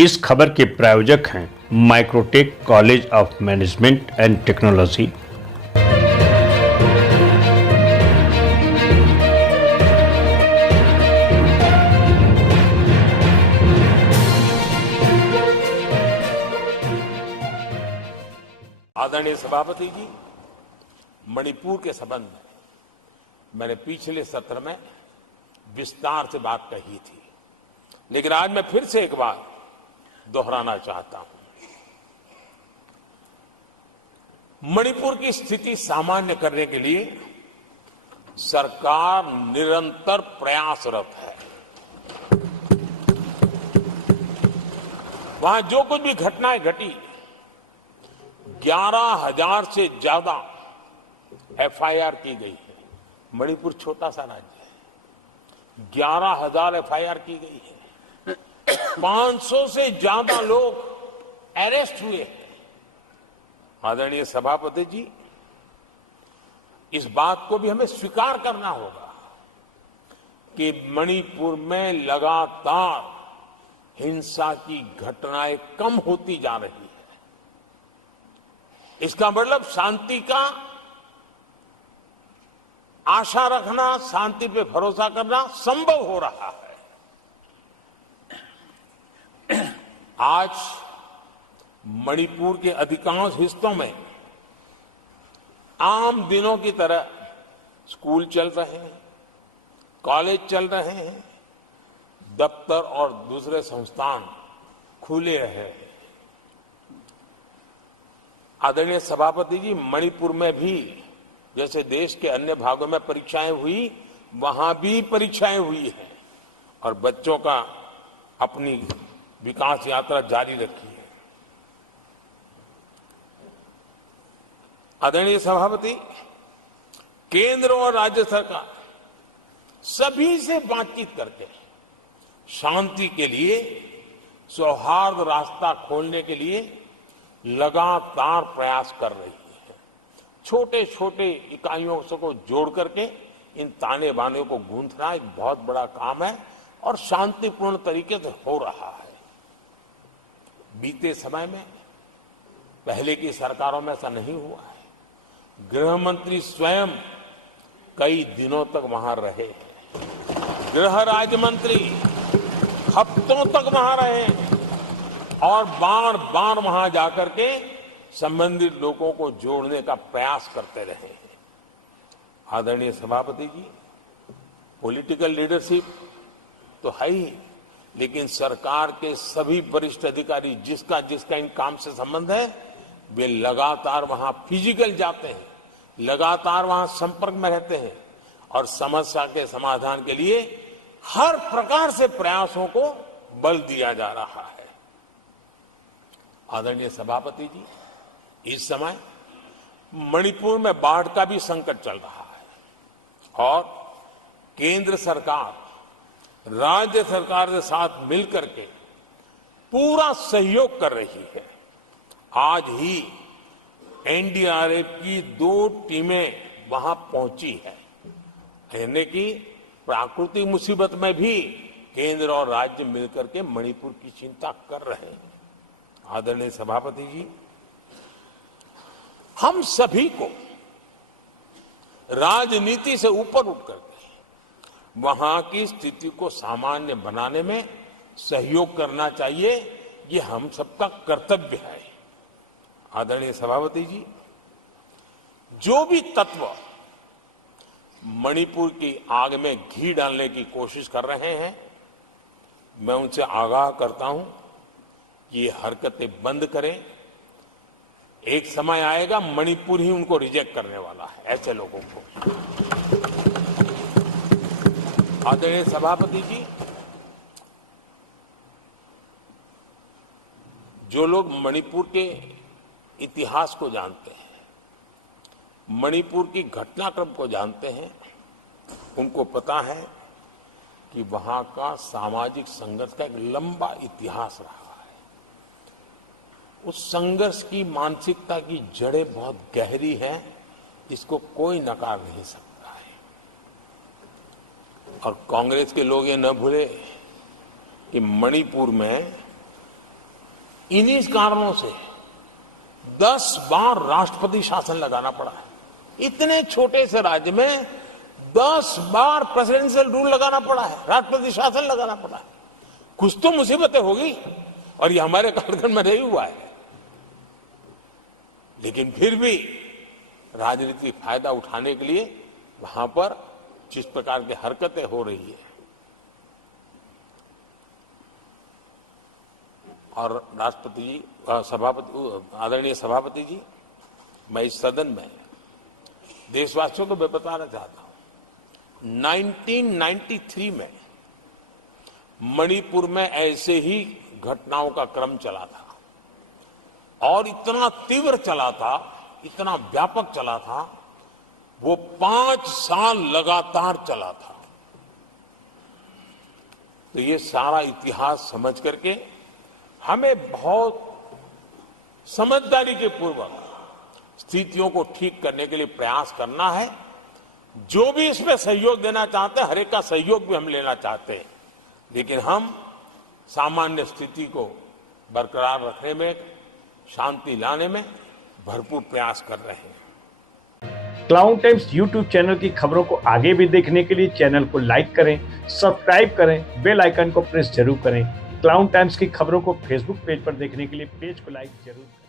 इस खबर के प्रायोजक हैं Microtek college of management and technology. आदरणीय सभापति जी, मणिपुर के संबंध में मैंने पिछले सत्र में विस्तार से बात कही थी, लेकिन आज मैं फिर से एक बार दोहराना चाहता हूं। मणिपुर की स्थिति सामान्य करने के लिए सरकार निरंतर प्रयासरत है। वहां जो कुछ भी घटनाएं घटी, 11,000 से ज्यादा एफआईआर की गई है। मणिपुर छोटा सा राज्य है, 11,000 एफआईआर की गई है। 500 से ज्यादा लोग अरेस्ट हुए हैं। आदरणीय सभापति जी, इस बात को भी हमें स्वीकार करना होगा कि मणिपुर में लगातार हिंसा की घटनाएं कम होती जा रही है। इसका मतलब शांति का आशा रखना, शांति पे भरोसा करना संभव हो रहा है। आज मणिपुर के अधिकांश हिस्सों में आम दिनों की तरह स्कूल चल रहे हैं, कॉलेज चल रहे हैं, दफ्तर और दूसरे संस्थान खुले रहे हैं। आदरणीय सभापति जी, मणिपुर में भी जैसे देश के अन्य भागों में परीक्षाएं हुई, वहां भी परीक्षाएं हुई हैं और बच्चों का अपनी विकास यात्रा जारी रखी है। आदरणीय सभापति, केंद्र और राज्य सरकार सभी से बातचीत करके शांति के लिए, सौहार्द रास्ता खोलने के लिए लगातार प्रयास कर रही है। छोटे छोटे इकाइयों को जोड़ करके इन ताने बाने को गूंथना एक बहुत बड़ा काम है और शांतिपूर्ण तरीके से हो रहा है। बीते समय में पहले की सरकारों में ऐसा नहीं हुआ है। गृह मंत्री स्वयं कई दिनों तक वहां रहे हैं, गृह राज्य मंत्री हफ्तों तक वहां रहे हैं और बार बार वहां जाकर के संबंधित लोगों को जोड़ने का प्रयास करते रहे हैं। आदरणीय सभापति जी, पॉलिटिकल लीडरशिप तो है ही, लेकिन सरकार के सभी वरिष्ठ अधिकारी जिसका जिसका इन काम से संबंध है, वे लगातार वहां फिजिकल जाते हैं, लगातार वहां संपर्क में रहते हैं और समस्या के समाधान के लिए हर प्रकार से प्रयासों को बल दिया जा रहा है। आदरणीय सभापति जी, इस समय मणिपुर में बाढ़ का भी संकट चल रहा है और केंद्र सरकार राज्य सरकार के साथ मिलकर के पूरा सहयोग कर रही है। आज ही एनडीआरएफ की 2 टीमें वहां पहुंची है, यानी कि प्राकृतिक मुसीबत में भी केंद्र और राज्य मिलकर के मणिपुर की चिंता कर रहे हैं। आदरणीय सभापति जी, हम सभी को राजनीति से ऊपर उठ करके वहां की स्थिति को सामान्य बनाने में सहयोग करना चाहिए। ये हम सबका कर्तव्य है। आदरणीय सभापति जी, जो भी तत्व मणिपुर की आग में घी डालने की कोशिश कर रहे हैं, मैं उनसे आगाह करता हूं कि ये हरकतें बंद करें। एक समय आएगा मणिपुर ही उनको रिजेक्ट करने वाला है, ऐसे लोगों को। आदरणीय सभापति जी, जो लोग मणिपुर के इतिहास को जानते हैं, मणिपुर की घटनाक्रम को जानते हैं, उनको पता है कि वहां का सामाजिक संघर्ष का एक लंबा इतिहास रहा है। उस संघर्ष की मानसिकता की जड़ें बहुत गहरी हैं, इसको कोई नकार नहीं सकता है। और कांग्रेस के लोग ये न भूले कि मणिपुर में इन्हीं कारणों से 10 बार राष्ट्रपति शासन लगाना पड़ा है। इतने छोटे से राज्य में 10 बार प्रेसिडेंशियल रूल लगाना पड़ा है, राष्ट्रपति शासन लगाना पड़ा है। कुछ तो मुसीबतें होगी और ये हमारे कार्यक्रम में नहीं हुआ है, लेकिन फिर भी राजनीतिक फायदा उठाने के लिए वहां पर जिस प्रकार की हरकतें हो रही है, और राष्ट्रपति जी, आदरणीय सभापति जी, मैं इस सदन में देशवासियों को मैं बताना चाहता हूं, 1993 में मणिपुर में ऐसे ही घटनाओं का क्रम चला था और इतना तीव्र चला था, इतना व्यापक चला था, वो 5 साल लगातार चला था। तो ये सारा इतिहास समझ करके हमें बहुत समझदारी के पूर्वक स्थितियों को ठीक करने के लिए प्रयास करना है। जो भी इसमें सहयोग देना चाहते हैं, हर एक का सहयोग भी हम लेना चाहते हैं, लेकिन हम सामान्य स्थिति को बरकरार रखने में, शांति लाने में भरपूर प्रयास कर रहे हैं। क्लाउन टाइम्स यूट्यूब चैनल की खबरों को आगे भी देखने के लिए चैनल को लाइक करें, सब्सक्राइब करें, बेल आइकन को प्रेस जरूर करें। क्लाउन टाइम्स की खबरों को फेसबुक पेज पर देखने के लिए पेज को लाइक जरूर करें।